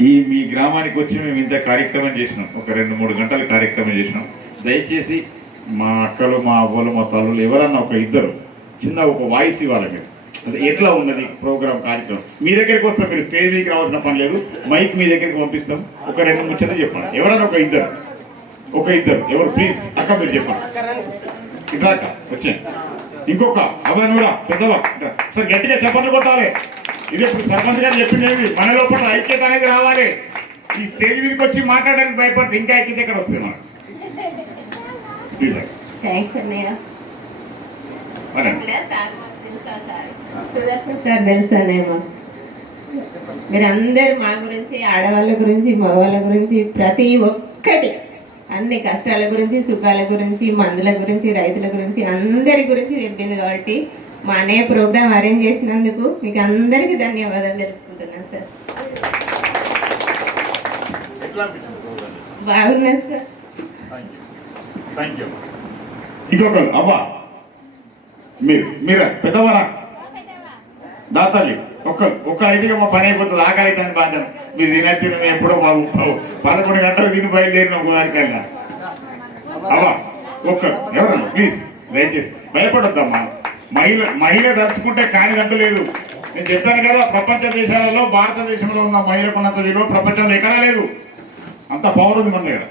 మీ గ్రామానికి వచ్చి మేము ఇంత కార్యక్రమం చేసినాం, ఒక 2-3 గంటల కార్యక్రమం చేసినాం. దయచేసి మా అక్కలు, మా అవ్వలు, మా తల్లులు ఎవరన్నా ఒక ఇద్దరు చిన్న ఒక వాయిస్ ఇవ్వాలి. మీరు అంటే ఎట్లా ఉన్నది ప్రోగ్రామ్ కార్యక్రమం. మీ దగ్గరికి వస్తాం, మీరు స్టేజ్ మీదకి రావాల్సిన పని లేదు, మైక్ మీ దగ్గరికి పంపిస్తాం. ఒక 2 ముచ్చట్లు చెప్పండి. ఎవరన్నా ఒక ఇద్దరు ఎవరు ప్లీజ్ అక్క మీరు చెప్పండి. ఇట్లా అక్క వచ్చే ఇంకొక అవన్నీ కూడా పెద్దవా సార్ గట్టిగా చెప్పండి కొట్టాలి. ఇది ఇప్పుడు సర్పంచ్ గారు చెప్పింది, మన లోపల ఐక్యత అనేది రావాలి. ఈ స్టేజ్ మీదకి వచ్చి మాట్లాడడానికి భయపడితే ఇంకా ఐక్యత ఎక్కడ వస్తుంది మనకు. సార్ తెలుసానేమో మీరందరూ మా గురించి, ఆడవాళ్ళ గురించి, మగవాళ్ళ గురించి, ప్రతి ఒక్కటి అన్ని కష్టాల గురించి, సుఖాల గురించి, మందుల గురించి, రైతుల గురించి, అందరి గురించి చెప్పింది. కాబట్టి మా అనే ప్రోగ్రామ్ అరేంజ్ చేసినందుకు మీకు అందరికీ ధన్యవాదాలు తెలుపుకుంటున్నాను సార్. బాగున్నారు సార్. ఇంకొకరు అవ్వా మీరా పెద్దవారా దాతల్లి ఒక్క ఐదుగా మా పని అయిపోతుంది. ఆకలి అయితే బాధ మీరు తినచ్చు. మేము ఎప్పుడో 11 గంటలు తిని బయలుదేరిన ఒకదానికైనా అవ్వా ఎవరన్నా ప్లీజ్ దయచేసి భయపడొద్దమ్మా. మహిళ దర్చుకుంటే కానిదంటూ లేదు. నేను చెప్పాను కదా, ప్రపంచ దేశాలలో భారతదేశంలో ఉన్న మహిళకున్నంత విలువ ప్రపంచంలో ఎక్కడా లేదు. అంత పవర్ ఉంది మన దగ్గర.